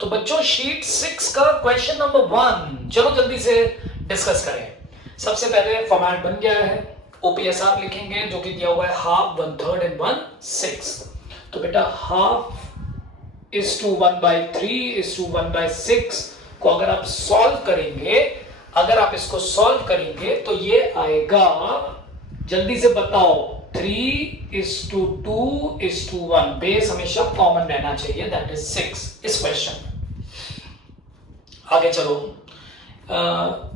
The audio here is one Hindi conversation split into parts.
तो बच्चों शीट 6 का क्वेश्चन नंबर 1 चलो जल्दी से डिस्कस करें। सबसे पहले फॉर्मेट बन गया है, ओपीएसआर लिखेंगे जो कि दिया हुआ है हाफ, 1/3 एंड 1/6। तो बेटा half is to 1/3 is to 1/6 को अगर आप सॉल्व करेंगे, अगर आप इसको सॉल्व करेंगे तो ये आएगा, जल्दी से बताओ, 3:2:1। बेस हमेशा कॉमन रहना चाहिए, दैट इज 6 इस क्वेश्चन। आगे चलो।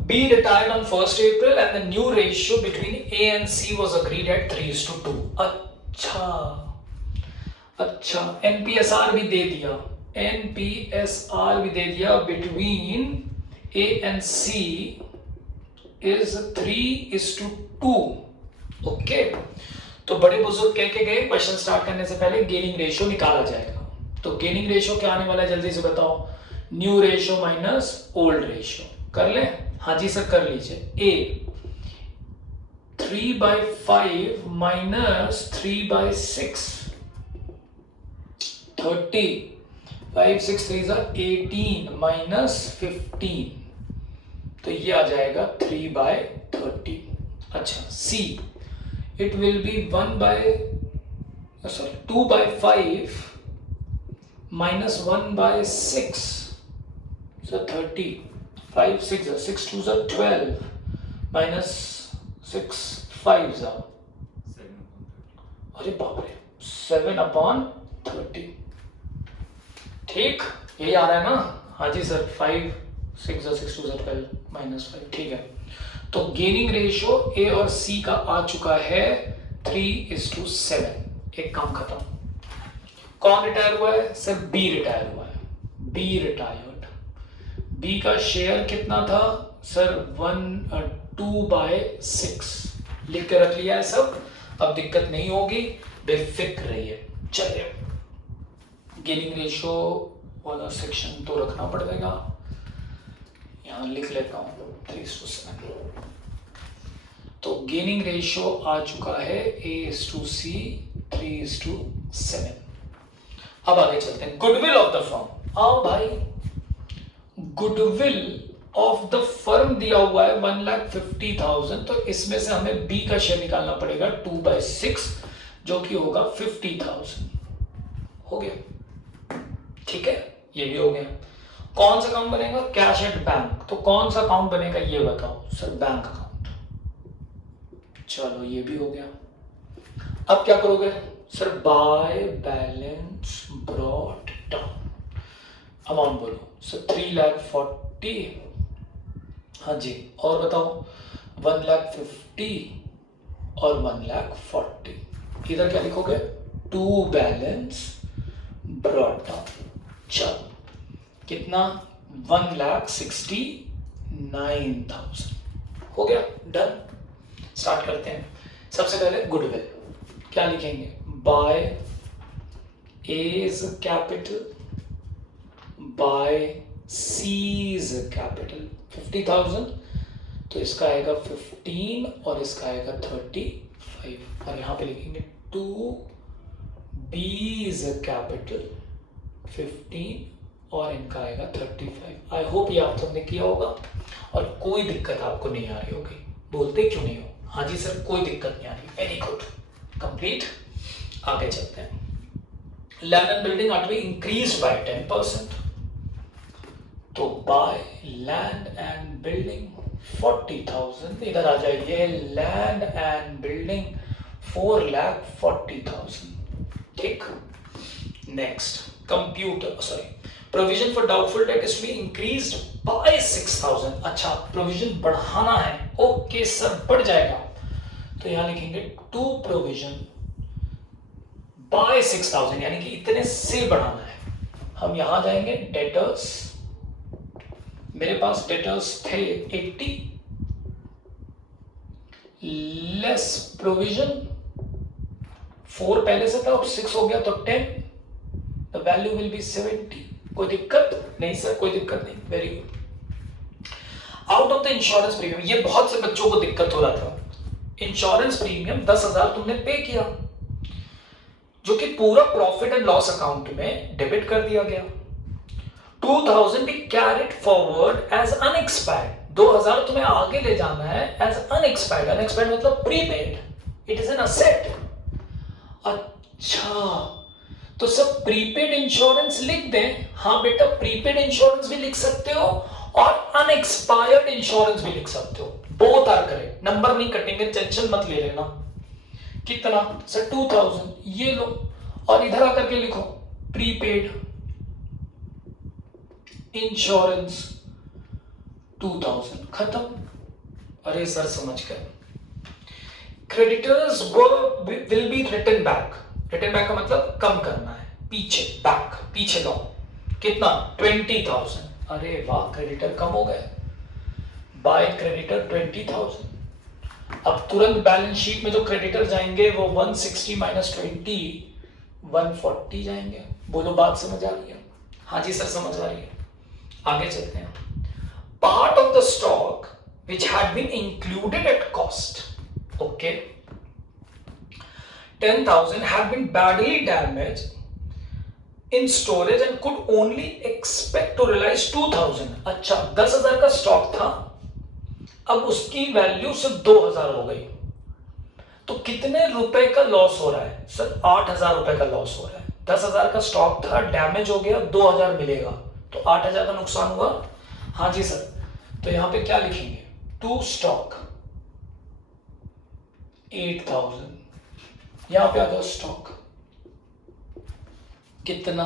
B retired on 1st April and the new ratio between A and C was agreed at 3:2। अच्छा NPSR भी दे दिया, NPSR भी दे दिया, between A and C is 3:2। Okay, तो बड़े बुजुर्ग कह के गए क्वेश्चन स्टार्ट करने से पहले गेनिंग रेशियो निकाला जाएगा। तो गेनिंग रेशियो क्या आने वाला है जल्दी से बताओ, new ratio minus old ratio. कर ले? हाँ जी सर कर लीजिए। A 3/5 माइनस 3/6 30, 5 6 3 18 माइनस 15, तो ये आ जाएगा 3/30। अच्छा C it will be 2/5 minus 1/6, so 30, 5 6 6 2 12 minus 6 5 अरे बाप रे 7/30। ठीक, यही आ रहा है ना? हाँ जी सर, 5 6 6 2 12 minus 5, ठीक है। तो गेनिंग रेशियो ए और सी का आ चुका है 3:7। एक काम खत्म। कौन रिटायर हुआ है सर? बी रिटायर हुआ है, बी रिटायर्ड। बी का शेयर कितना था सर? 2/6। लिख के रख लिया है सब, अब दिक्कत नहीं होगी, बेफिक्र रहिए। चलिए गेनिंग रेशियो वाला सेक्शन तो रखना पड़ेगा, यहां लिख लेता हूं 3:7। तो गेनिंग रेशियो आ चुका है A/C 3:7। अब आगे चलते हैं। गुडविल ऑफ द फर्म, आओ भाई, गुडविल ऑफ द फर्म दिया हुआ है 1,50,000, तो इसमें से हमें बी का शेयर निकालना पड़ेगा 2/6 जो कि होगा 50,000। हो गया, ठीक है, ये भी हो गया। कौन सा अकाउंट बनेगा? Cash at bank. तो कौन सा अकाउंट बनेगा ये बताओ सर? Bank account. चलो ये भी हो गया। अब क्या करोगे sir? By balance brought down. Amount बोलो सर। 3,40,000, हाँ जी, और बताओ 1,50,000 और 1,40,000। इधर क्या लिखोगे? To balance brought down. चलो कितना? 1,69,000। हो गया, डन। स्टार्ट करते हैं। सबसे पहले गुडविल क्या लिखेंगे? By A's capital by C's capital 50,000, तो इसका आएगा 15 और इसका आएगा 35, और यहां पे लिखेंगे टू बीज कैपिटल 15 और इनका आएगा 35। आई होप ये आप सबने किया होगा और कोई दिक्कत आपको नहीं आ रही होगी। बोलते क्यों नहीं हो? हाँ जी सर कोई दिक्कत नहीं आ रही। Very good, complete. आगे चलते हैं। Land and building are to be increase by 10%, तो बाय लैंड एंड बिल्डिंग 40,000, इधर आ जाइए, लैंड एंड बिल्डिंग 4,40,000। ठीक, next computer, sorry, provision for doubtful debt is to be increased by 6,000। अच्छा, प्रोविजन बढ़ाना है, ओके सर बढ़ जाएगा, तो यहां लिखेंगे टू प्रोविजन बाय 6,000, यानी कि इतने से बढ़ाना है। हम यहां जाएंगे, डेटर्स, मेरे पास डेटर्स थे 80 लेस प्रोविजन, 4 पहले से था, अब 6 हो गया तो 10, द वैल्यू विल बी 70। कोई दिक्कत नहीं सर? कोई दिक्कत नहीं, very good. Out of the insurance premium, ये बहुत से बच्चों को दिक्कत हो रहा था। इंश्योरेंस प्रीमियम 10,000 तुमने पे किया, जो कि पूरा प्रॉफिट एंड लॉस अकाउंट में डेबिट कर दिया गया। 2000 be carried forward as unexpired. 2000 तुम्हें आगे ले जाना है as unexpired. Unexpired मतलब prepaid. It is an asset. अच्छा, तो सब प्रीपेड इंश्योरेंस लिख दें. हाँ बेटा, प्रीपेड इंश्योरेंस भी लिख सकते हो और अनएक्सपायर्ड इंश्योरेंस भी लिख सकते हो. Both are correct. नंबर नहीं कटेंगे, टेंशन मत ले लेना. कितना सर? 2000. ये लो और इधर आकर के लिखो प्रीपेड इंश्योरेंस 2000. खत्म. अरे सर समझ गए. Creditors will be return back. Return back का मतलब कम करना है, पीछे, बैक, पीछे लो. कितना? 20,000. अरे वाह, क्रेडिटर कम हो गए. By creditor 20,000. अब तुरंत बैलेंस शीट में जो क्रेडिटर जाएंगे वो 160 माइनस 20 140 जाएंगे. बोलो बात समझ आ रही है? हाँ जी सर समझ आ रही है. आगे चलते हैं. Part of the stock which had been included at cost. Okay, 10,000 had been badly damaged in storage and could only expect to realize 2,000. अच्छा, 10,000 का स्टॉक था, अब उसकी वैल्यू सिर्फ 2,000 हो गई. तो कितने रुपए का लॉस हो रहा है सर? 8,000 रुपए का लॉस हो रहा है. 10,000 का स्टॉक था, डैमेज हो गया, 2,000 मिलेगा, तो 8,000 का नुकसान हुआ. हाँ जी सर. तो यहां पे क्या लिखेंगे? To stock 8,000. यहां पे आ गया स्टॉक. कितना?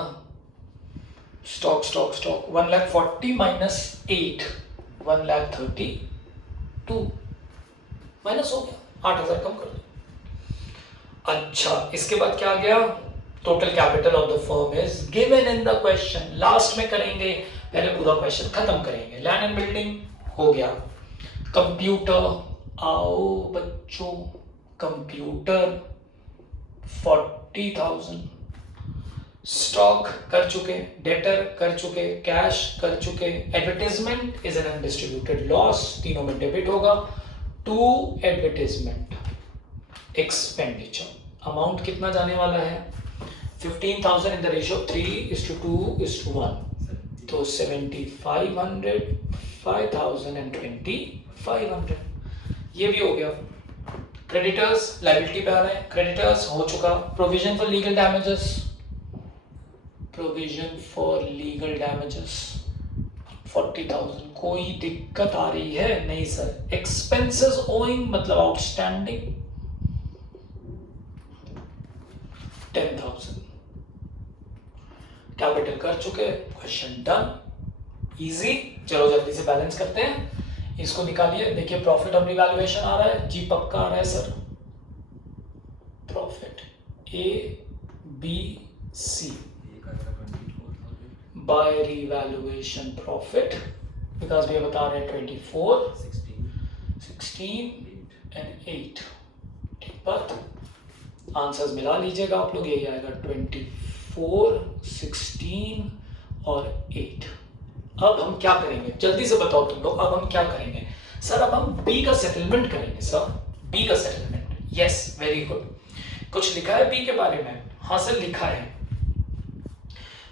स्टॉक 1,40,000 माइनस 8 1,32,000 माइनस हो गया. 8,000 कम कर दो. अच्छा, इसके बाद क्या आ गया? Total capital of the firm is given in the question. Last में करेंगे, पहले पूरा क्वेश्चन खत्म करेंगे. लैंड एंड बिल्डिंग हो गया. कंप्यूटर, आओ बच्चों, कंप्यूटर 40,000. स्टॉक कर चुके, डेटर कर चुके, कैश कर चुके. Advertisement is an undistributed loss, तीनों में डेबिट होगा. To advertisement expenditure. अमाउंट कितना जाने वाला है? 15,000 इन द रेशियो 3:2:1. तो 7,500, 5,000 and 2,500. ये भी हो गया. क्रेडिटर्स लायबिलिटी पे आ रहे हैं. क्रेडिटर्स हो चुका. Provision for legal damages, provision for legal damages 40,000. कोई दिक्कत आ रही है? नहीं सर. एक्सपेंसेस ओइंग मतलब आउटस्टैंडिंग 10,000. कैपिटल कर चुके. Question done. इजी. चलो जल्दी से बैलेंस करते हैं. इसको निकालिए. देखिए प्रॉफिट ऑन रिवैल्यूएशन आ रहा है जी, पक्का आ रहा है sir. Profit ABC by revaluation profit, because ये बता रहे हैं 24, 16 एंड 8. ठीक बात. आंसर्स मिला लीजिएगा आप लोग. यही आएगा 24, 16 और 8. अब हम क्या करेंगे? जल्दी से बताओ तुम लोग. अब हम क्या करेंगे सर? अब हम बी का सेटलमेंट करेंगे सर. बी का सेटलमेंट. Yes, very good. कुछ लिखा है बी के बारे में? हाँ सर लिखा है.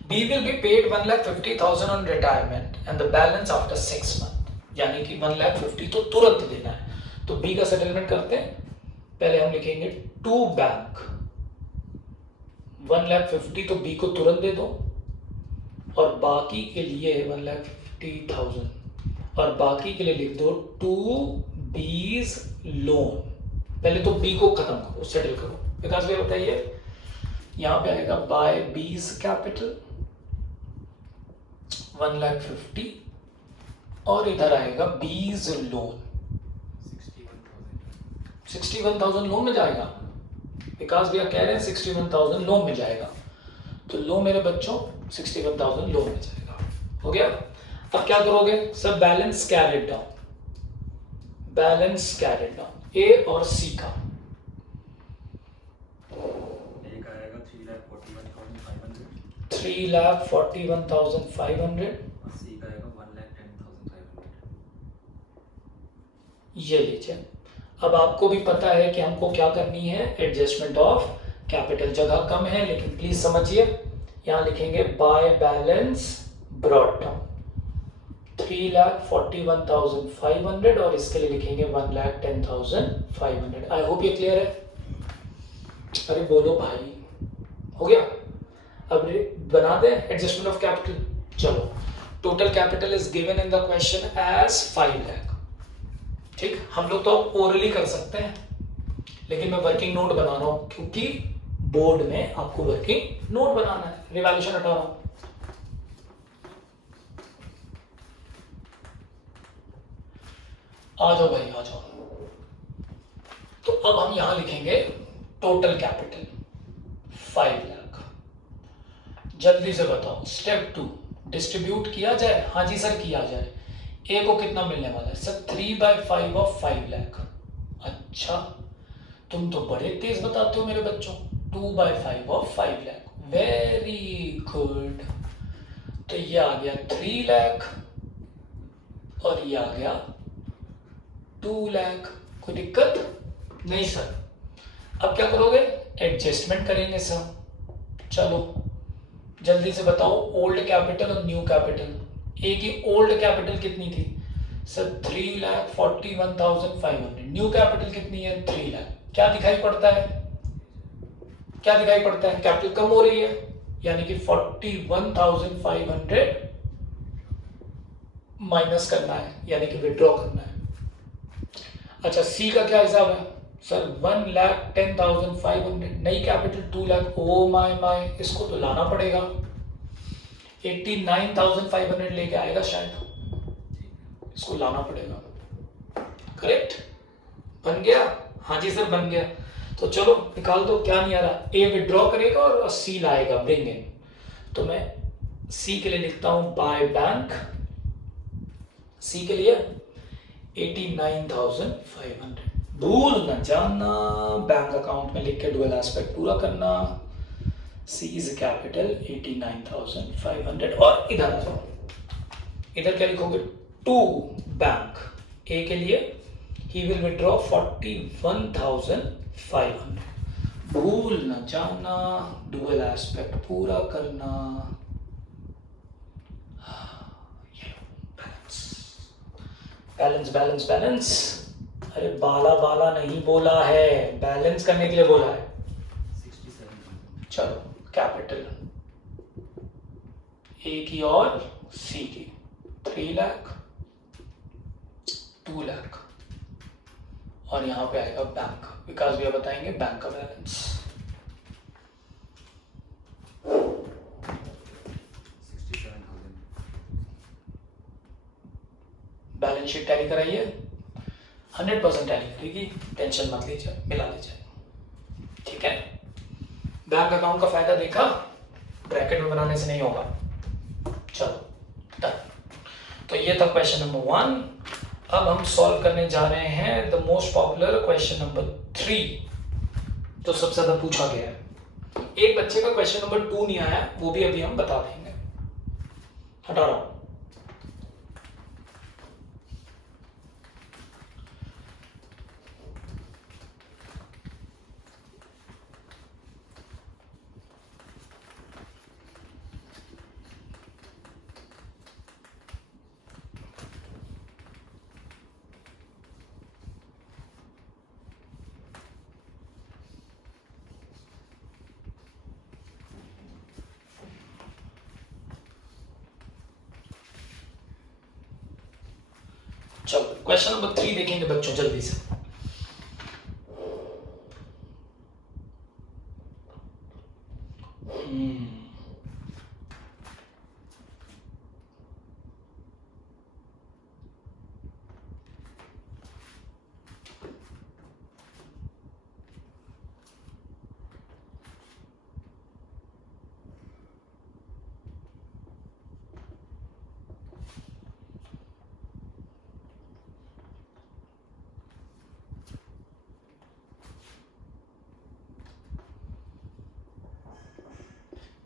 B will be paid 1,50,000 on retirement and the balance after 6 month. यानी कि 1,50,000 तो तुरंत देना है. तो बी का सेटलमेंट करते हैं. पहले हम लिखेंगे टू बैंक. 1,50,000 तो बी को तुरंत दे दो और बाकी के लिए 1,50,000 और बाकी के लिए लिख दो टू बीज लोन. पहले तो बी को खत्म करो, सेटल करो. विकास भाई बताइए. यहां पे आएगा बाय बीज कैपिटल 1,50,000 और इधर आएगा बीज लोन 61,000 लोन में जाएगा. विकास भैया कह रहे हैं 61,000 लोन में जाएगा. तो लो मेरे बच्चों, 61,000 लोन में जाएगा. हो गया. अब क्या करोगे sir? Balance carried down. Balance carried down A और सी का. एक आएगा 3,41,500. 3,41,500. सी का आएगा 1,10,500. ये लीजिए. अब आपको भी पता है कि हमको क्या करनी है? Adjustment of capital. जगह कम है लेकिन प्लीज समझिए. यहां लिखेंगे बाय बैलेंस ब्रॉड डाउन 3,41,500 और इसके लिए लिखेंगे 1,10,500। आई होप ये क्लियर है। अरे बोलो भाई, हो गया। अब बना दे एडजस्टमेंट ऑफ कैपिटल। चलो, total capital is given in the question as 5 lakh. ठीक, हम लोग तो अब ओरली कर सकते हैं, लेकिन मैं वर्किंग नोट बना रहा हूं क्योंकि बोर्ड में आपको वर्किंग नोट बनाना है। रिवैल्यूएशन हटा रहा हूं। आ जाओ भाई, आ जाओ। तो अब हम यहां लिखेंगे टोटल कैपिटल 5 लाख। जल्दी से बताओ, स्टेप 2 डिस्ट्रीब्यूट किया जाए? हाँ जी सर, किया जाए। ए को कितना मिलने वाला है सर? 3/5 ऑफ 5 लाख। अच्छा, तुम तो बड़े तेज बताते हो मेरे बच्चों। 2/5 ऑफ 5 लाख, वेरी गुड। तो ये आ गया 3 लाख और ये आ गया 2 लाख। कोई दिक्कत नहीं सर। अब क्या करोगे? एडजस्टमेंट करेंगे सर। चलो जल्दी से बताओ, ओल्ड कैपिटल और न्यू कैपिटल। ए की ओल्ड कैपिटल कितनी थी सर? 3,41,500। न्यू कैपिटल कितनी है? 3 लाख। क्या दिखाई पड़ता है? क्या दिखाई पड़ता है? कैपिटल कम हो रही है, यानी कि 41,500 माइनस करना है, यानी कि विड्रॉ करना है। अच्छा, सी का क्या हिसाब है सर? 1,10,500। नई capital 2 lakh. Oh my my, इसको तो लाना पड़ेगा। 89,500 लेके आएगा शायद, इसको लाना पड़ेगा। करेक्ट, बन गया? हाँ जी सर, बन गया। तो चलो निकाल दो, क्या नहीं आ रहा। ए विड्रॉ करेगा और सी लाएगा, ब्रिंग इन। तो मैं सी के लिए लिखता हूं बाय बैंक। सी के लिए 89,500। भूल न जाना, बैंक अकाउंट में लिख के डुअल एस्पेक्ट पूरा करना। सी इज कैपिटल 89,500। और इधर आ जाओ, इधर क्या लिखोगे? To bank. ए के लिए ही विल विड्रॉ 41,500। भूल न जाना, डुअल एस्पेक्ट पूरा करना। Balance balance balance. अरे बाला बाला नहीं बोला है, बैलेंस करने के लिए बोला है। 67,000। चलो, कैपिटल ए की और सी की 3 लाख, 2 लाख और यहां पे आएगा बैंक। विकास भैया बताएंगे बैंक का बैलेंस। 67,000। बैलेंस शीट टैली कराइए, 100% टैली करेगी, टेंशन मत लीजिए, मिला लीजिए। ठीक है, बैंक अकाउंट का फायदा देखा, ब्रैकेट में बनाने से नहीं होगा। चलो डन। तो ये था क्वेश्चन नंबर 1। अब हम सॉल्व करने जा रहे हैं the most popular question number 3, जो सबसे ज्यादा पूछा गया है। एक बच्चे का क्वेश्चन नंबर 2 नहीं आया, वो भी अभी हम बता देंगे। हटा रहा हूं। चलो क्वेश्चन नंबर 3 देखेंगे बच्चों जल्दी से।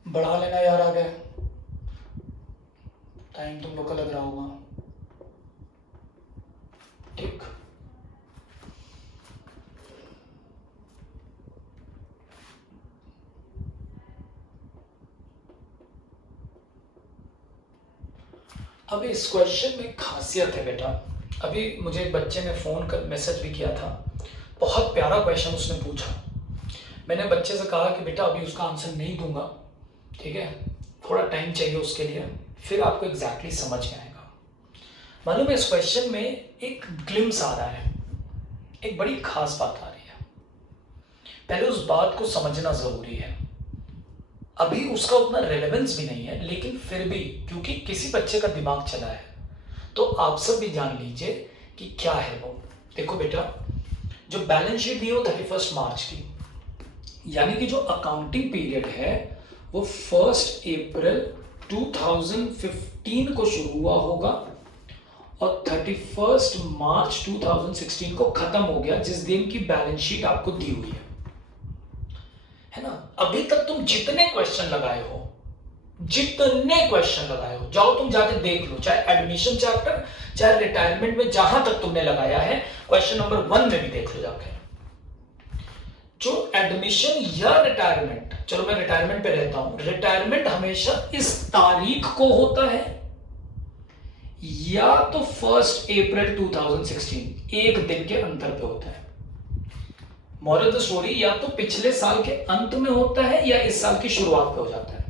बढ़ा लेना यार, आ गया टाइम, तुम लोग का लग रहा होगा। ठीक, अब इस क्वेश्चन में खासियत है बेटा, अभी मुझे एक बच्चे ने फ़ोन कर मैसेज भी किया था, बहुत प्यारा क्वेश्चन उसने पूछा। मैंने बच्चे से कहा कि बेटा अभी उसका आंसर नहीं दूंगा, ठीक है, थोड़ा टाइम चाहिए उसके लिए, फिर आपको एग्जैक्टली समझ में आएगा। मालूम है इस क्वेश्चन में एक ग्लिम्स आ रहा है, एक बड़ी खास बात आ रही है। पहले उस बात को समझना ज़रूरी है। अभी उसका उतना रेलेवेंस भी नहीं है, लेकिन फिर भी क्योंकि किसी बच्चे का दिमाग चला है तो आप सब भी जान लीजिए कि क्या है वो। देखो बेटा, जो बैलेंस शीट दी है वो 31 मार्च की, यानी कि जो अकाउंटिंग पीरियड है वो 1 अप्रैल 2015 को शुरू हुआ होगा और 31 मार्च 2016 को खत्म हो गया, जिस दिन की बैलेंस शीट आपको दी हुई है ना। अभी तक तुम जितने क्वेश्चन लगाए हो, जाओ तुम जाके देख लो, चाहे एडमिशन चैप्टर चाहे रिटायरमेंट में, जहां तक तुमने लगाया है क्वेश्चन नंबर 1 में भी देख लो जाके। जो एडमिशन या रिटायरमेंट, चलो मैं रिटायरमेंट पे रहता हूं, रिटायरमेंट हमेशा इस तारीख को होता है या तो 1 अप्रैल 2016, एक दिन के अंतर पे होता है। मॉरल द स्टोरी, या तो पिछले साल के अंत में होता है या इस साल की शुरुआत पे हो जाता है।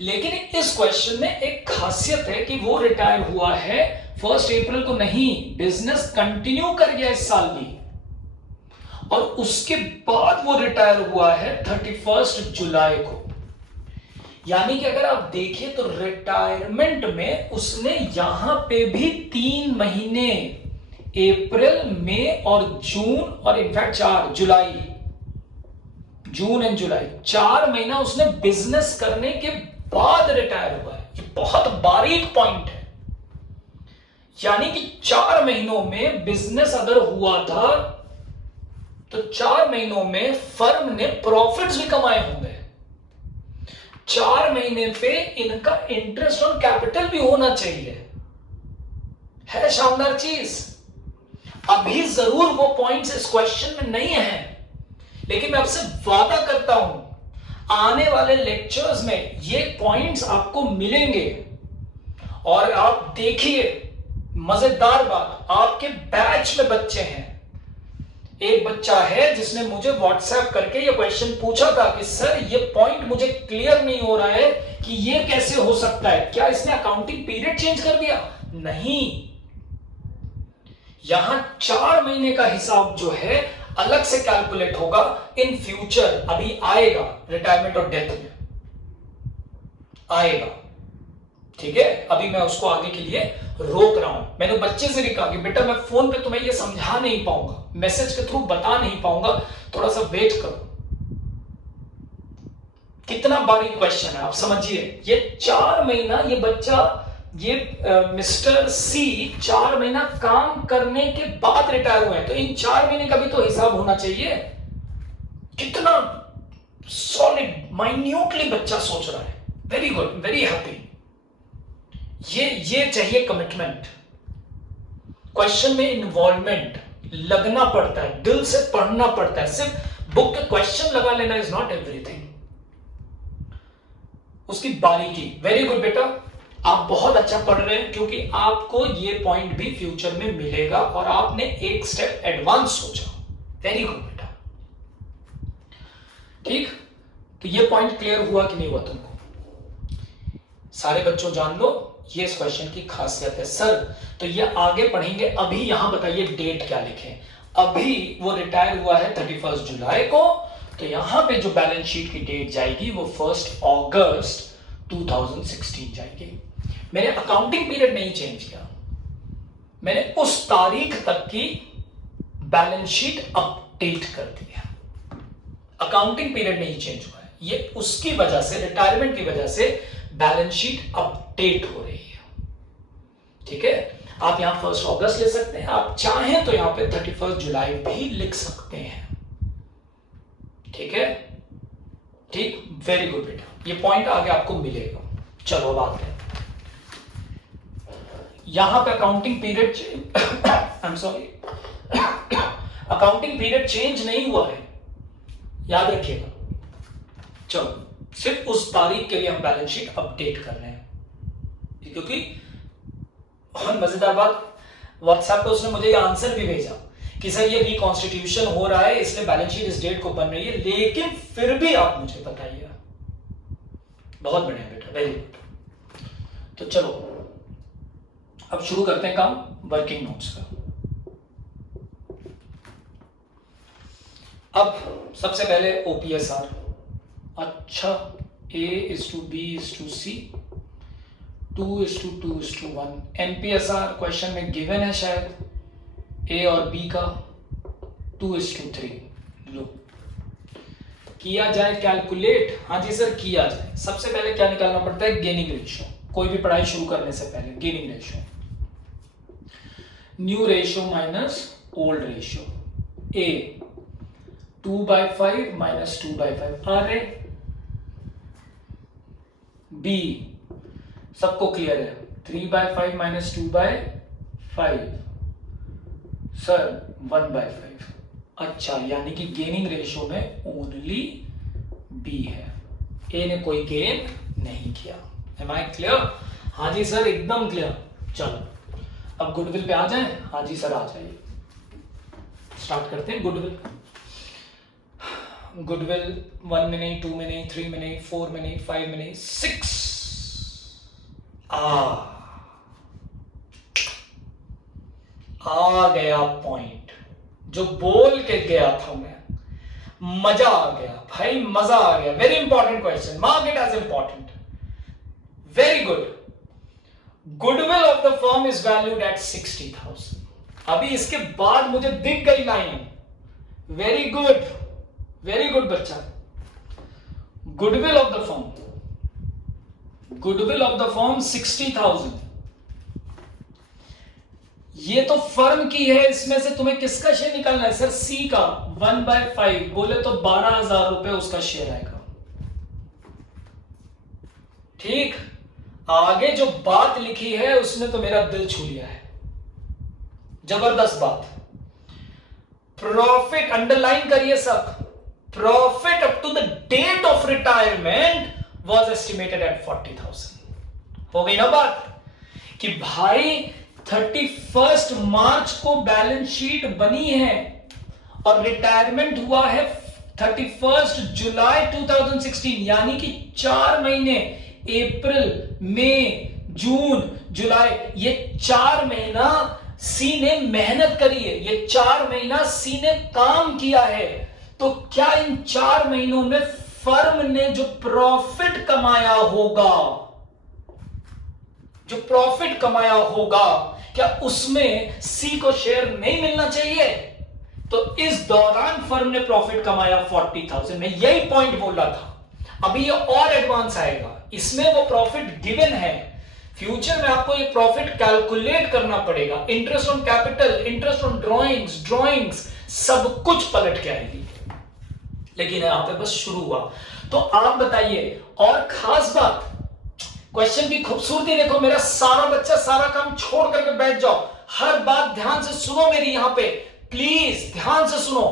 लेकिन इस क्वेश्चन में एक खासियत है कि वो रिटायर हुआ है 1 अप्रैल को नहीं, बिजनेस कंटिन्यू कर गया इस साल भी, और उसके बाद वो रिटायर हुआ है 31 जुलाई को। यानी कि अगर आप देखिए तो रिटायरमेंट में उसने यहां पे भी 3 महीने, अप्रैल, मई और जून, और इनफैक्ट 4 जुलाई, जून एंड जुलाई, 4 महीना उसने बिजनेस करने के बाद रिटायर हुआ है। ये बहुत बारीक पॉइंट है। यानी कि 4 महीनों में बिजनेस अगर हुआ था तो 4 महीनों में फर्म ने प्रॉफिट्स भी कमाए होंगे, 4 महीने पे इनका इंटरेस्ट ऑन कैपिटल भी होना चाहिए। है शानदार चीज। अभी जरूर वो पॉइंट्स इस क्वेश्चन में नहीं है, लेकिन मैं आपसे वादा करता हूं आने वाले लेक्चर्स में ये पॉइंट्स आपको मिलेंगे। और आप देखिए, मजेदार बात, आपके बैच में बच्चे हैं। एक बच्चा है जिसने मुझे व्हाट्सएप करके ये क्वेश्चन पूछा था कि सर ये पॉइंट मुझे क्लियर नहीं हो रहा है कि ये कैसे हो सकता है, क्या इसने अकाउंटिंग पीरियड चेंज कर दिया? नहीं, यहां 4 महीने का हिसाब जो है अलग से कैलकुलेट होगा इन फ्यूचर, अभी आएगा रिटायरमेंट और डेथ में आएगा, ठीक है। अभी मैं उसको आगे के लिए रोक रहा हूं। मैंने बच्चे से भी कहा कि बेटा मैं फोन पे तुम्हें ये समझा नहीं पाऊंगा, मैसेज के थ्रू बता नहीं पाऊंगा, थोड़ा सा वेट करो। कितना बारीक क्वेश्चन है आप समझिए। ये 4 महीना ये बच्चा, ये मिस्टर सी 4 महीना काम करने के बाद रिटायर हुए हैं, तो इन 4 महीने का भी तो हिसाब होना चाहिए। कितना सॉलिड माइन्यूटली बच्चा सोच रहा है। Very good, very happy. ये चाहिए कमिटमेंट। क्वेश्चन में इन्वॉल्वमेंट, लगना पड़ता है, दिल से पढ़ना पड़ता है। सिर्फ बुक के क्वेश्चन लगा लेना इज नॉट एवरीथिंग, उसकी बारीकी। वेरी गुड बेटा, आप बहुत अच्छा पढ़ रहे हैं, क्योंकि आपको ये पॉइंट भी फ्यूचर में मिलेगा और आपने एक स्टेप एडवांस सोचा। वेरी गुड बेटा, ठीक। तो ये पॉइंट क्लियर हुआ कि नहीं हुआ तुमको? सारे बच्चों जान लो, ये इस क्वेश्चन की खासियत है। सर तो ये आगे पढ़ेंगे, अभी यहां बताइए डेट क्या लिखें। अभी वो रिटायर हुआ है 31 जुलाई को, तो यहां पे जो बैलेंस शीट की डेट जाएगी वो 1 अगस्त 2016 जाएगी। मैंने अकाउंटिंग पीरियड नहीं चेंज किया, मैंने उस तारीख तक की बैलेंस शीट अपडेट कर दी है। अकाउंटिंग पीरियड नहीं चेंज हुआ है, ये उसकी वजह से, रिटायरमेंट की वजह से बैलेंस शीट अपडेट हो रही है, ठीक है। आप यहां 1 अगस्त ले सकते हैं, आप चाहें तो यहां पे 31 जुलाई भी लिख सकते हैं, ठीक है। ठीक, वेरी गुड बेटा, ये पॉइंट आगे आपको मिलेगा। चलो अब आते हैं यहां पे accounting period I am sorry accounting period change नहीं हुआ है, याद रखिएगा। चलो, सिर्फ उस तारीख के लिए हम बैलेंस शीट अपडेट कर रहे हैं, क्योंकि और मजेदार बात, व्हाट्सएप पे उसने मुझे ये आंसर भी भेजा कि सर ये रिकॉन्स्टिट्यूशन हो रहा है इसलिए बैलेंस शीट इस डेट को बन रही है, लेकिन फिर भी आप मुझे बताइए। बहुत बढ़िया बेटा, वेरी गुड। तो चलो अब शुरू करते हैं काम वर्किंग नोट्स का। अब सबसे पहले ओपीएसआर। अच्छा, A:B:C, 2:2:1। एनपीएसआर क्वेश्चन में गिवन है शायद ए और बी का 2:3। लो किया जाए कैलकुलेट। हाँ जी सर किया जाए। सबसे पहले क्या निकालना पड़ता है? Gaining ratio. कोई भी पढ़ाई शुरू करने से पहले gaining ratio, new ratio minus old ratio. A 2/5 minus 2/5 अरे बी सबको क्लियर है 3/5 माइनस 2/5 सर 1/5। अच्छा, यानी कि गेनिंग रेशियो में ओनली बी है, ए ने कोई गेन नहीं किया। Am I clear? हाँ जी सर एकदम क्लियर। चलो अब गुडविल पे आ जाएं। हाँ जी सर आ जाइए, स्टार्ट करते हैं goodwill. Goodwill 1 minute, 2 minute, 3 minute, 4 minute, 5 minute, 6। आ गया पॉइंट जो बोल के गया था मैं। मजा आ गया भाई, मजा आ गया। Very important question, mark it as important. Very good. Goodwill of the firm is valued at 60,000। अभी इसके बाद मुझे दिख गई line. Very good, very good बच्चा। Goodwill of the firm, goodwill of the firm 60,000। ये तो फर्म की है, इसमें से तुम्हें किसका शेयर निकालना है? सर सी का 1/5 बोले तो 12,000 रुपए उसका शेयर आएगा। ठीक, आगे जो बात लिखी है उसने तो मेरा दिल छू लिया है। जबरदस्त बात। प्रॉफिट अंडरलाइन करिए सब। Profit up to the date of retirement was estimated at 40,000। हो गई ना बात कि भाई 31 मार्च को बैलेंस शीट बनी है और रिटायरमेंट हुआ है 31 जुलाई 2016, यानी कि 4 महीने, अप्रैल, मई, जून, जुलाई, ये 4 महीना सी ने मेहनत करी है, ये 4 महीना सी ने काम किया है। तो क्या इन 4 महीनों में फर्म ने जो प्रॉफिट कमाया होगा, जो प्रॉफिट कमाया होगा, क्या उसमें सी को शेयर नहीं मिलना चाहिए? तो इस दौरान फर्म ने प्रॉफिट कमाया 40,000। मैं यही पॉइंट बोल रहा था। अभी ये और एडवांस आएगा, इसमें वो प्रॉफिट गिवन है, फ्यूचर में आपको ये प्रॉफिट कैलकुलेट करना पड़ेगा। Interest on capital, interest on drawings सब कुछ पलट के आएगी, लेकिन यहां पे बस शुरू हुआ। तो आप बताइए, और खास बात, क्वेश्चन की खूबसूरती देखो। मेरा सारा बच्चा सारा काम छोड़ करके बैठ जाओ, हर बात ध्यान से सुनो मेरी, यहां पे प्लीज ध्यान से सुनो।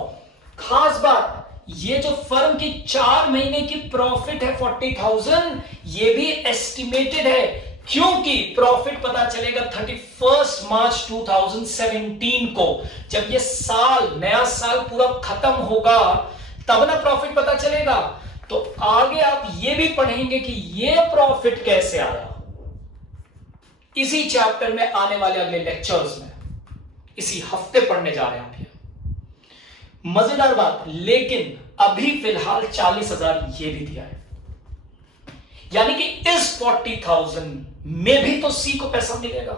खास बात, ये जो फर्म की 4 महीने की प्रॉफिट है 40,000, ये भी एस्टिमेटेड है, क्योंकि प्रॉफिट पता चलेगा 31 मार्च 2017 को, जब ये साल, नया साल पूरा खत्म होगा, तब ना प्रॉफिट पता चलेगा। तो आगे आप ये भी पढ़ेंगे कि ये प्रॉफिट कैसे आया, इसी चैप्टर में आने वाले अगले लेक्चर्स में, इसी हफ्ते पढ़ने जा रहे हैं आप ये। मजेदार बात, लेकिन अभी फिलहाल 40,000 ये भी दिया है, यानी कि इस 40,000 में भी तो सी को पैसा मिलेगा,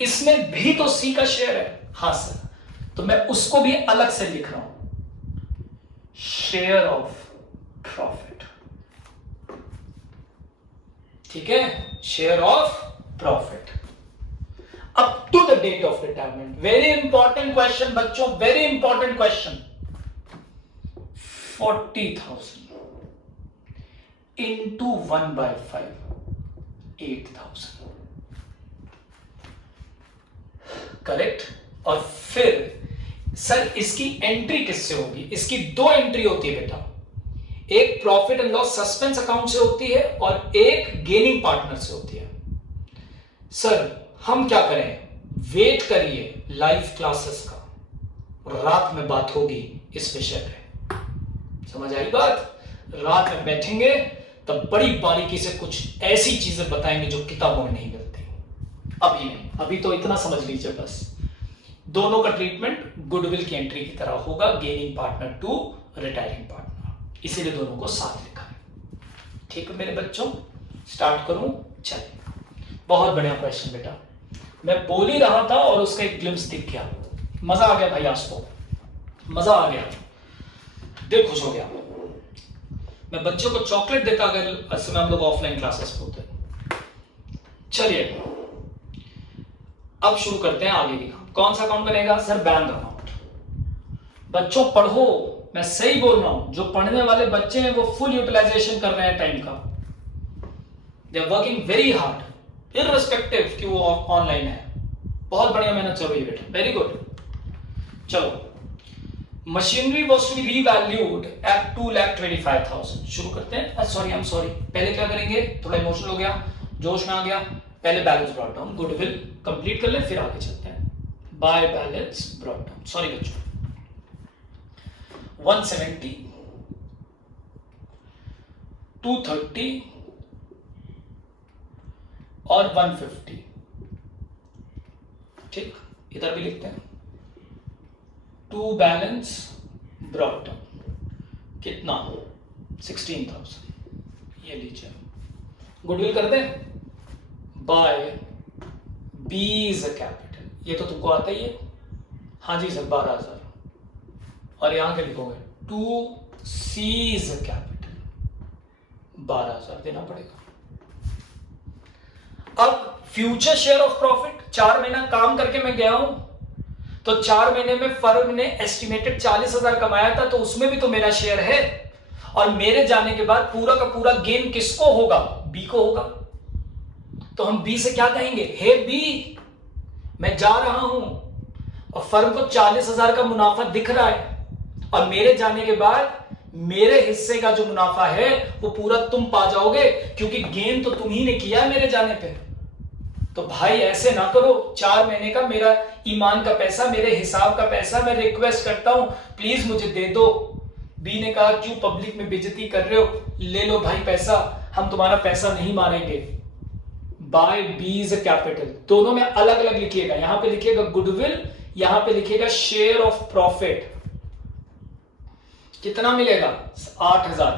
इसमें भी तो सी का शेयर है। हां सर, तो मैं उसको भी अलग से लिख रहा हूं, शेयर ऑफ प्रॉफिट। ठीक है, share of profit up to the date of retirement. Very important question बच्चों, very important question. 40,000 into 1/5, 8,000, correct. और फिर सर इसकी एंट्री किससे होगी? इसकी 2 एंट्री होती है बेटा, एक profit and loss suspense account से होती है और एक गेनिंग पार्टनर से होती है। सर हम क्या करें, वेट करिए लाइव क्लासेस का, रात में बात होगी इस विषय पे, समझ आई बात? रात में बैठेंगे तब बड़ी बारीकी से कुछ ऐसी चीजें बताएंगे जो किताबों में नहीं मिलती। अभी नहीं, अभी तो इतना समझ लीजिए बस, दोनों का ट्रीटमेंट गुडविल की एंट्री की तरह होगा, gaining partner to retiring partner, इसीलिए दोनों को साथ लिखा है। ठीक है मेरे बच्चों, स्टार्ट करूं? चलिए, बहुत बढ़िया क्वेश्चन बेटा, मैं बोल ही रहा था और उसका एक ग्लिम्स दिख गया, मजा आ गया भाई, आज तो मजा आ गया, दिल खुश हो गया। मैं बच्चों को चॉकलेट देता अगर इस समय हम लोग ऑफलाइन क्लासेस होते। चलिए अब शुरू करते हैं आगे की काम। कौन सा अकाउंट बनेगा सर? Bank account. बच्चों पढ़ो, मैं सही बोल रहा हूं, जो पढ़ने वाले बच्चे हैं वो फुल यूटिलाइजेशन कर रहे हैं टाइम का, they are working very hard irrespective कि वो ऑनलाइन है, बहुत बढ़िया मेहनत चल रही है बेटा, वेरी गुड। चलो, machinery was to be revalued at 2,25,000। शुरू करते हैं। सॉरी, आई एम सॉरी, पहले क्या करेंगे, थोड़ा इमोशनल हो गया, जोश में आ गया, पहले balance brought down, goodwill complete कर ले, फिर आगे चलते हैं। By balance brought down, sorry बच्चों, 170, 230 और 150। ठीक, इधर भी लिखते हैं, टू बैलेंस ब्रॉट डाउन कितना, 16,000, ये लीजिए। गुडविल कर दें, by B is a capital, ये तो तुमको आता ही है, हाँ जी सर 12,000, और यहां क्या लिखोगे, to C is a capital, 12,000 देना पड़ेगा। अब फ्यूचर शेयर ऑफ प्रॉफिट, 4 महीना काम करके मैं गया हूं, तो 4 महीने में फर्म ने एस्टिमेटेड 40,000 कमाया था, तो उसमें भी तो मेरा शेयर है, और मेरे जाने के बाद पूरा का पूरा गेन किसको होगा, बी को होगा। तो हम बी से क्या कहेंगे, हे बी, मैं जा रहा हूं और फर्म को 40,000 का मुनाफा दिख रहा है, और मेरे जाने के बाद मेरे हिस्से का जो मुनाफा है वो पूरा तुम पा जाओगे, क्योंकि गेन तो तुम ही ने किया मेरे जाने पे। तो भाई ऐसे ना करो, 4 महीने का मेरा ईमान का पैसा, मेरे हिसाब का पैसा, मैं रिक्वेस्ट करता हूं प्लीज मुझे दे दो। बी ने कहा क्यों पब्लिक में बेइज्जती कर रहे हो, ले लो भाई पैसा, हम तुम्हारा पैसा नहीं मानेंगे। बाय बी इज कैपिटल, दोनों में अलग अलग लिखिएगा, यहां पे लिखिएगा गुडविल, यहां पे लिखिएगा शेयर ऑफ प्रॉफिट, कितना मिलेगा 8,000,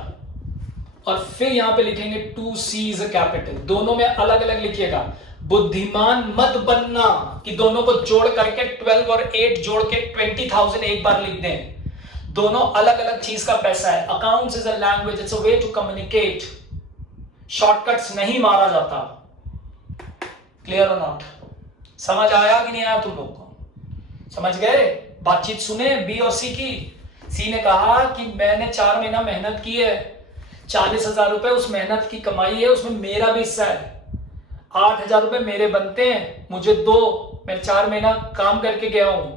और फिर यहां पे लिखेंगे टू सी इज कैपिटल, दोनों में अलग अलग लिखिएगा। बुद्धिमान मत बनना कि दोनों को जोड़ करके 12 और 8 जोड़ के 20,000 एक बार लिख दें, दोनों अलग अलग चीज का पैसा है। Accounts is a language, it's a way to communicate, shortcuts नहीं मारा जाता। क्लियर और नॉट? समझ आया कि नहीं आया तुम लोग को? समझ गए? बातचीत सुने बी और सी की। सी ने कहा कि मैंने 4 महीना मेहनत की है, 40,000 रुपए उस मेहनत की कमाई है, उसमें मेरा भी हिस्सा है, 8,000 रुपए मेरे बनते हैं, मुझे दो, मैं 4 महीना काम करके गया हूं,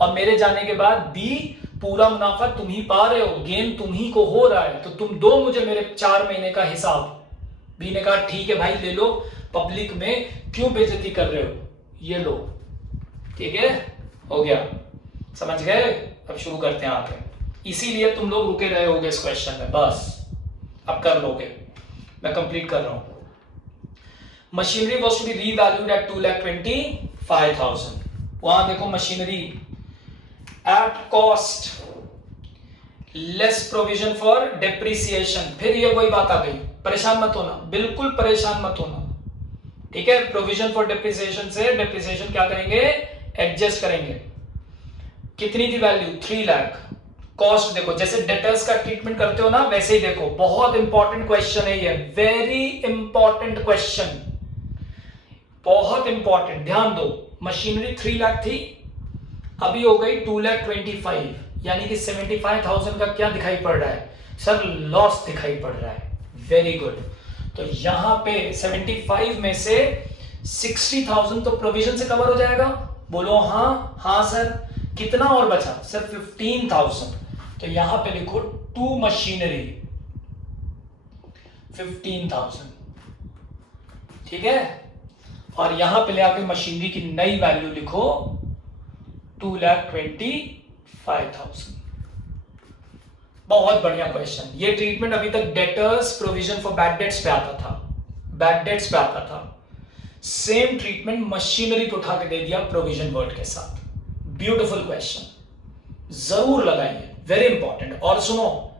और मेरे जाने के बाद बी पूरा मुनाफा तुम ही पा रहे हो, गेन तुम ही को हो रहा है, तो तुम दो मुझे मेरे 4 महीने का हिसाब। बी ने कहा ठीक है भाई ले लो, पब्लिक में क्यों बेइज्जती कर रहे हो, ये लो। ठीक है, हो गया, समझ गए? अब शुरू करते हैं आगे, इसीलिए तुम लोग रुके रहे होगे इस क्वेश्चन में, बस अब कर लोगे, मैं कंप्लीट कर रहा हूं। Machinery was to be revalued at 2,25,000, वहां देखो machinery at cost less provision for depreciation, फिर ये वही बात आ गई, परेशान मत होना, बिल्कुल परेशान मत होना, ठीक है? प्रोविजन फॉर डेप्रिसिएशन से डेप्रिसिएशन क्या करेंगे, एडजस्ट करेंगे। कितनी थी वैल्यू, 3 लाख। कॉस्ट देखो, जैसे डेटर्स का ट्रीटमेंट करते हो ना वैसे ही देखो, बहुत इंपॉर्टेंट क्वेश्चन है ये, वेरी इंपॉर्टेंट क्वेश्चन, बहुत इंपॉर्टेंट, ध्यान दो। मशीनरी 3 लाख थी, अभी हो गई 2,25,000, यानी कि 75,000 का क्या दिखाई पड़ रहा है सर, लॉस दिखाई पड़ रहा है। वेरी गुड, तो यहां पे 75 में से 60,000 तो प्रोविजन से कवर हो जाएगा, बोलो हाँ। हाँ सर, कितना और बचा सर, 15,000, तो यहां पे लिखो टू मशीनरी 15,000, ठीक है? और यहां पे ले आके मशीनरी की नई वैल्यू लिखो 2,25,000। बहुत बढ़िया क्वेश्चन। ये ट्रीटमेंट अभी तक debtors provision for bad dates पे आता था, बैड डेट्स पे आता था। सेम ट्रीटमेंट मशीनरी को उठा के दे दिया प्रोविजन वर्ड के साथ। ब्यूटीफुल क्वेश्चन, जरूर लगाइए, वेरी इंपॉर्टेंट। और सुनो,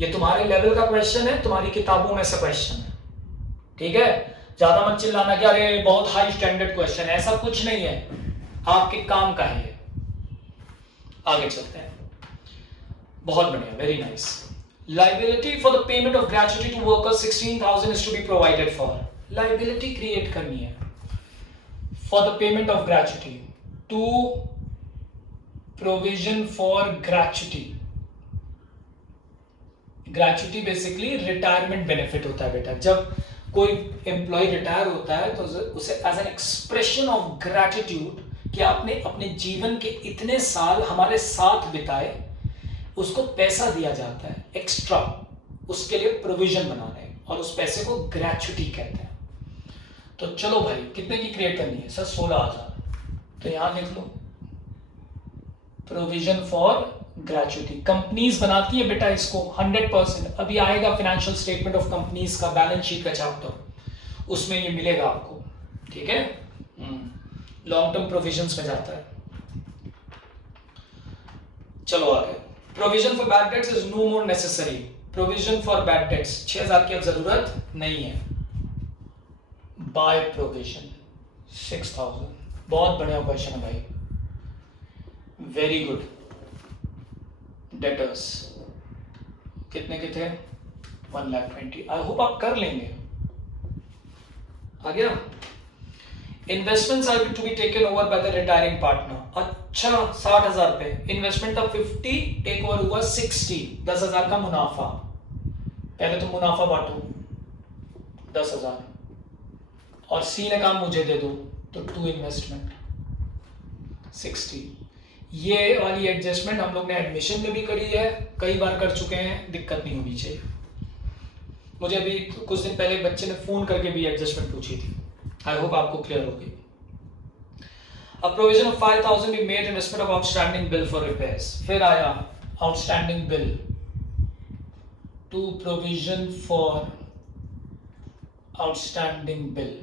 ये तुम्हारे लेवल का क्वेश्चन है, तुम्हारी किताबों में से क्वेश्चन है, ठीक है। ज्यादा मत चिल्लाना कि अरे बहुत हाई स्टैंडर्ड क्वेश्चन है, ऐसा कुछ नहीं है, आपके काम का है। आगे चलते हैं। बहुत बढ़िया, very nice. Liability for the payment of gratuity to workers 16,000 is to be provided for. Liability create करनी है for the payment of gratuity to provision for gratuity. Gratuity basically retirement benefit होता है बेटा। जब कोई एम्प्लॉय रिटायर होता है तो उसे as an expression of gratitude कि आपने अपने जीवन के इतने साल हमारे साथ बिताए, उसको पैसा दिया जाता है एक्स्ट्रा, उसके लिए प्रोविजन बनाना है, और उस पैसे को ग्रेच्युटी कहते हैं। तो चलो भाई, कितने की क्रिएट करनी है सर? 16,000। तो यहां लिख लो प्रोविजन फॉर ग्रेच्युटी। कंपनीज बनाती है बेटा इसको 100%। अभी आएगा फाइनेंशियल स्टेटमेंट ऑफ कंपनीज का, बैलेंस शीट का चैप्टर, उसमें ये मिलेगा आपको, ठीक है। लॉन्ग टर्म प्रोविजंस में जाता है। चलो आगे। Provision for bad debts is no more necessary. Provision for bad debts 6,000 की अब जरूरत नहीं है। By provision 6,000। बहुत बढ़िया क्वेश्चन है भाई, वेरी गुड। डेटर्स कितने के थे? 1,20,000। आई होप आप कर लेंगे। आ गया। Investments are to be taken over by the retiring partner. अच्छा, 60,000 पे इन्वेस्टमेंट था 50, टेक ओवर हुआ 60, 10,000 का मुनाफा। पहले तो मुनाफा बांटो 10,000, और सी ने कहा मुझे दे दो, तो टू इन्वेस्टमेंट 60। ये वाली एडजस्टमेंट हम लोग ने एडमिशन में भी करी है, कई बार कर चुके हैं, दिक्कत नहीं होनी चाहिए। मुझे अभी कुछ दिन पहले एक बच्चे ने फोन करके भी एडजस्टमेंट पूछी थी। आई होप आपको क्लियर होगी। A provision of 5,000 be made in respect of outstanding bill for repairs. फिर आया outstanding bill to provision for outstanding bill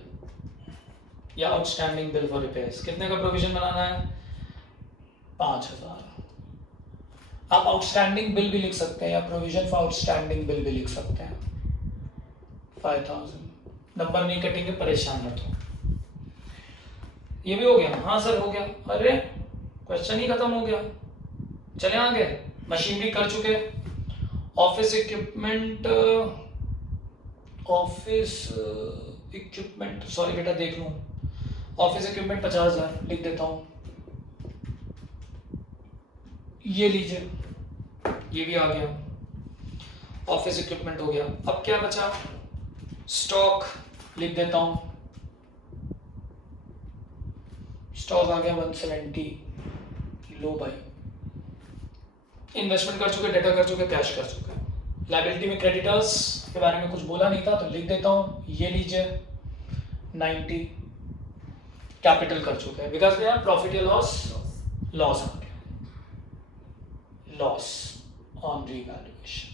या outstanding bill for repairs। कितने का प्रोविजन बनाना है? 5,000। आप आउटस्टैंडिंग बिल भी लिख सकते हैं या प्रोविजन फॉर आउटस्टैंडिंग बिल भी लिख सकते हैं। 5,000 नंबर नहीं कटेंगे, परेशान मत हो। ये भी हो गया? हाँ सर हो गया। अरे क्वेश्चन ही खत्म हो गया। चले आगे। मशीनरी कर चुके, ऑफिस इक्विपमेंट, सॉरी बेटा देख लूं। ऑफिस इक्विपमेंट 50,000 लिख देता हूं। ये लीजिए, ये भी आ गया। ऑफिस इक्विपमेंट हो गया। अब क्या बचा? स्टॉक लिख देता हूं। स्टॉक आ गया 170। लो भाई, इन्वेस्टमेंट कर चुके, डेटा कर चुके, कैश कर चुके। लायबिलिटी में क्रेडिटर्स के बारे में कुछ बोला नहीं था तो लिख देता हूं। ये लीजिए 90। कैपिटल कर चुके हैं, बिकॉज यार प्रॉफिट या लॉस, लॉस आ गया, लॉस ऑन रीवैल्यूएशन।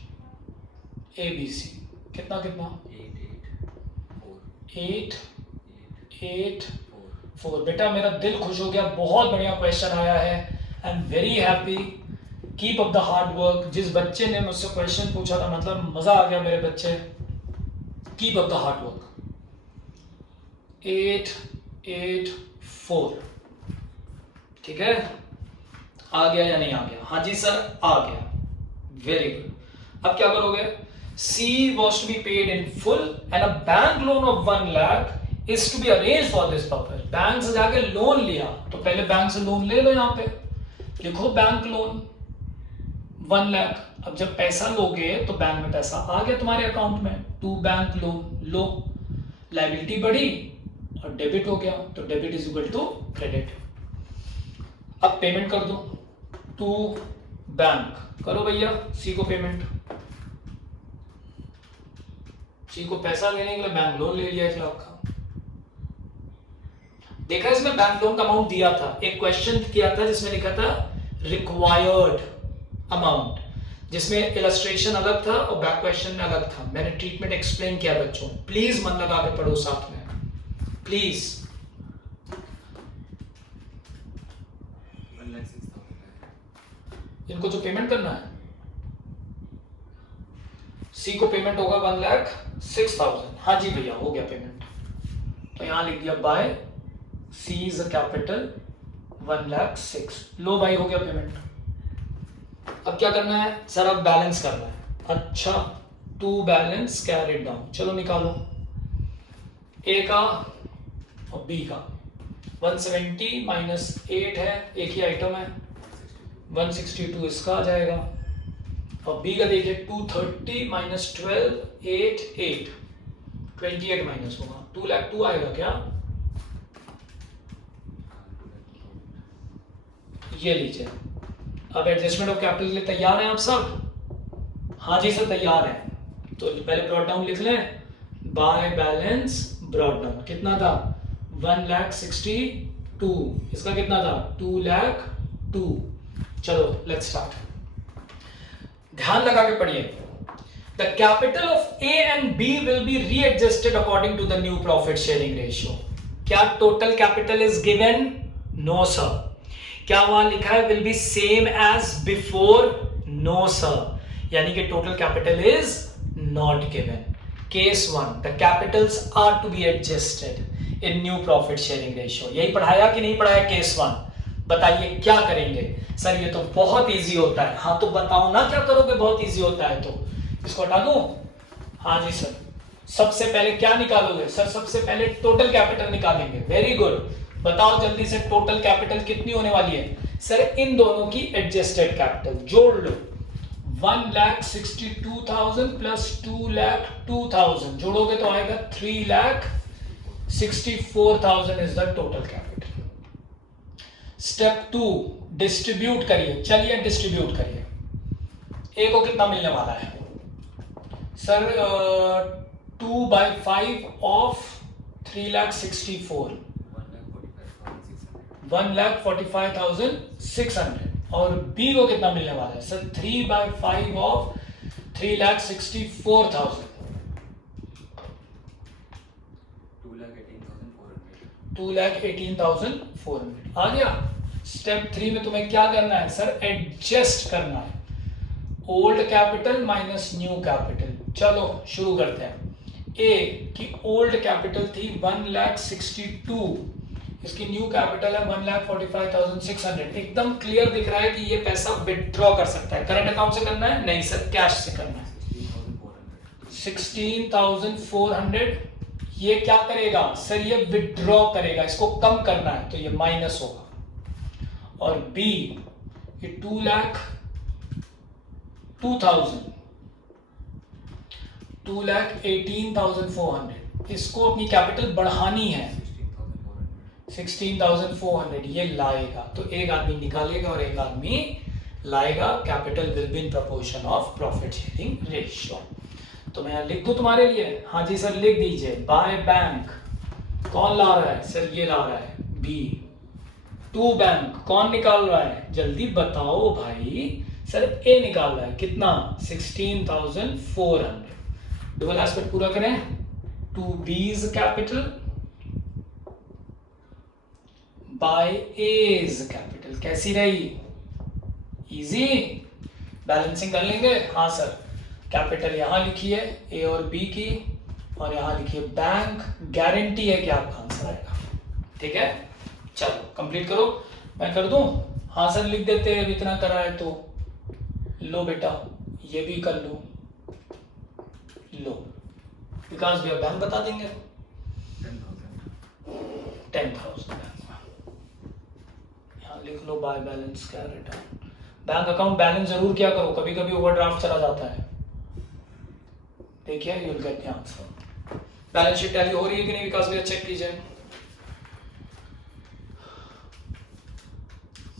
ABC कितना कितना? 8,8,4। बेटा मेरा दिल खुश हो गया, बहुत बढ़िया क्वेश्चन आया है। I am very happy. Keep up the hard work. जिस बच्चे ने मुझसे क्वेश्चन पूछा था, मतलब मजा आ गया मेरे बच्चे। Keep up the hard work. 8,8,4 ठीक है। आ गया या नहीं आ गया? हाँ जी सर आ गया, वेरी गुड। अब क्या करोगे? C was to be paid in full and a bank loan of 1 lakh is to be arranged for this purpose। Bank से जाके लोन लिया, तो पहले बैंक से लोन ले लो। यहाँ पे लिखो बैंक लोन 1 लाख। अब जब पैसा लोगे तो बैंक में पैसा आ गया तुम्हारे अकाउंट में, टू बैंक लोन लो। लायबिलिटी बढ़ी और डेबिट हो गया, तो debit is equal to credit. अब पेमेंट कर दो टू बैंक। करो भैया सी को पेमेंट। सी को पैसा देने के लिए बैंक लोन ले लिया 1 लाख का। देखा इसमें बैंक लोन का अमाउंट दिया था, एक क्वेश्चन किया था जिसमें लिखा था रिक्वायर्ड अमाउंट, जिसमें इलस्ट्रेशन अलग था और बैक क्वेश्चन में अलग था। मैंने ट्रीटमेंट एक्सप्लेन किया बच्चों, प्लीज मन लगा के पढ़ो साथ में, प्लीज। 1,06,000 इनको जो पेमेंट करना है, सी को पेमेंट होगा 1,06,000। हाँ जी भैया, हो गया पेमेंट। तो यहां लिख दिया by C is a capital 1,06,000। लो भाई, हो गया पेमेंट। अब क्या करना है सर? अब बैलेंस करना है। अच्छा, टू बैलेंस कैरिड डाउन, चलो निकालो ए का और बी का। 170 माइनस 8 है, एक ही आइटम है, 162 इसका आ जाएगा। और बी का देखिए 230 माइनस 12 8 8 28 माइनस होगा, 2,02,000 आएगा क्या? ये लीजिए। अब एडजस्टमेंट ऑफ कैपिटल के लिए तैयार हैं आप सब? हाँ जी सर तैयार हैं। तो पहले ब्रॉट डाउन लिख लें, बाय बैलेंस ब्रॉट डाउन कितना था? 1,62,000। इसका कितना था? 2,02,000। चलो लेट्स स्टार्ट। ध्यान लगा के पढ़िए। The capital of A and B will be readjusted according to the new profit sharing ratio. क्या total capital is given? No sir. क्या वहां लिखा है will be same as before? No sir. यानी कि total capital is not given. Case 1, the capitals are to be adjusted in new profit sharing ratio. यही पढ़ाया कि नहीं पढ़ाया केस 1? बताइए क्या करेंगे? सर ये तो बहुत इजी होता है। हाँ तो बताओ ना क्या करोगे? बहुत इजी होता है तो इसको हटा दूं? हाँ जी सर। सबसे पहले क्या निकालोगे? सर सबसे पहले टोटल कैपिटल निकालेंगे। Very good. बताओ जल्दी से टोटल कैपिटल कितनी होने वाली है? सर इन दोनों की एडजस्टेड कैपिटल जोड़ लो। 1,62,000 प्लस 2,02,000 जोड़ोगे तो आएगा 3,64,000 is the total capital. Step 2, distribute करिए। चलिए डिस्ट्रीब्यूट करिए। ए को कितना मिलने वाला है? Sir 2/5 of 3,64,000 1,45,600। और बी को कितना मिलने वाला है? सर 3/5 ऑफ 3,64,000 2,18,400 आ गया। स्टेप 3 में तुम्हें क्या करना है? सर एडजस्ट करना है। Old capital minus new capital. चलो शुरू करते हैं। ए की ओल्ड कैपिटल थी 1,62,000, इसकी न्यू कैपिटल है 1,45,600। एकदम क्लियर दिख रहा है कि ये पैसा विड्रॉ कर सकता है। करंट अकाउंट से करना है? नहीं सर, कैश से करना है। 16,400 ये क्या करेगा? सर ये विड्रॉ करेगा, इसको कम करना है तो ये माइनस होगा। और बी ये 2,18,400 इसको अपनी कैपिटल बढ़ानी है 16,400 ये लाएगा। तो एक आदमी निकालेगा और एक आदमी लाएगा। Capital will be in proportion of profit sharing ratio. तो मैं यहां लिख दूं तुम्हारे लिए? हाँ जी सर लिख दीजिए। बाय बैंक कौन ला रहा है? सर ये ला रहा है बी। टू बैंक कौन निकाल रहा है? जल्दी बताओ भाई। सर ए निकाल रहा है। कितना? 16,400। डबल एस्पेक्ट पूरा करें। टू बीज कैपिटल बाय एज कैपिटल। कैसी रही? इजी। बैलेंसिंग कर लेंगे? हाँ सर। कैपिटल यहां लिखिए ए और बी की, और यहां लिखिए बैंक। गारंटी है कि आपका आंसर आएगा। ठीक है, चलो कंप्लीट करो। मैं कर दूं? हाँ सर लिख देते हैं, इतना करा है तो। लो बेटा ये भी कर लो। लो विकास भैया बैंक बता देंगे। 10,000 यहाँ लिख लो। बाय बैलेंस क्या रिटर्न। बैंक अकाउंट बैलेंस जरूर क्या करो, कभी कभी ओवरड्राफ्ट चला जाता है। देखिए you will get the answer. Balance sheet tally हो रही है कि नहीं विकास भैया? चेक कीजिए।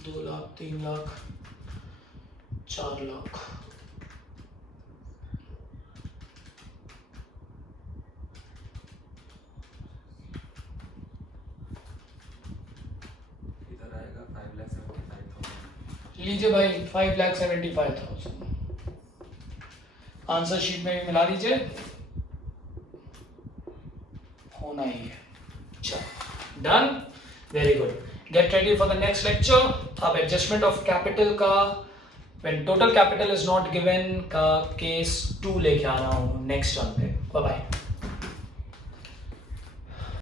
2 लाख, 3 लाख, 4 लाख। लीजिए भाई 5,75,000 आंसर शीट में भी मिला दीजिए, होना ही है। चलो done, very good. Get ready for the next lecture. अब एडजस्टमेंट ऑफ कैपिटल का when total capital is not given का केस 2 लेके आ रहा हूँ नेक्स्ट टर्म पे। Bye bye.